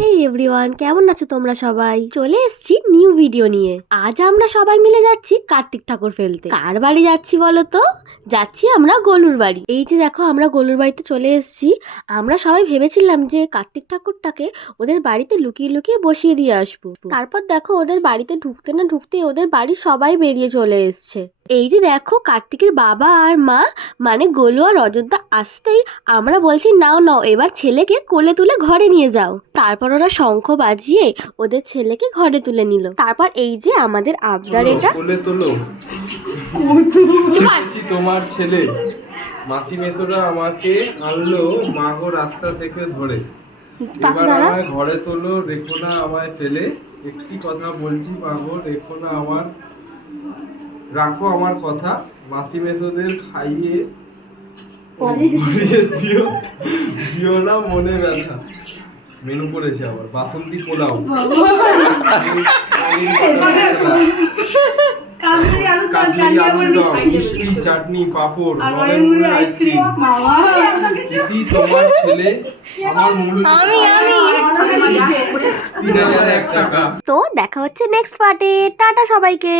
হেই everyone, কেমন আছো তোমরা সবাই? চলে এসেছি নিউ ভিডিও নিয়ে। আজ আমরা সবাই মিলে যাচ্ছি কার্তিক ঠাকুর ফেলতে। কার বাড়ি যাচ্ছি বলো তো? যাচ্ছি আমরা গোলুর বাড়ি। এই যে দেখো, আমরা গোলুর বাড়িতে চলে এসেছি। আমরা সবাই ভেবেছিলাম যে কার্তিক ঠাকুরটাকে ওদের বাড়িতে লুকিয়ে লুকিয়ে বসিয়ে দিয়ে আসবো। তারপর দেখো, ওদের বাড়িতে ঢুকতে না ঢুকতে ওদের বাড়ির সবাই বেরিয়ে চলে এসছে। এই যে দেখো, কার্তিকের বাবা আর মা মানে গোলু আর অযোধ্যা আসতেই আমরা বলছি নাও নাও, এবার ছেলেকে কোলে তুলে ঘরে নিয়ে যাও। তারপর ওরা শঙ্খ বাজিয়ে ওদের ছেলেকে ঘরে তুলে নিল। তারপর এই যে আমাদের আবদার, এটা কোলে তোলো। তোমার ছেলে মাসি মেসোরা আমাকে আনলো মাগো রাস্তা থেকে ধরে, এবার আমায় ঘরে তোলো, রেখো না আমায় ফেলে। একটি কথা বলছি মাগো, রেখো না আমার, রাখো আমার কথা। মাসি মেসোদের খাইয়ে দিও, দিও না মনে ব্যথা। মেনু করেছে আবার বাসন্তী পোলাও, মিষ্টি, চাটনি, পাপড়, আইসক্রিম। তোমার ছেলে আমার মূল 3001 টাকা। তো দেখা হচ্ছে নেক্সট পার্টে। টাটা সবাইকে।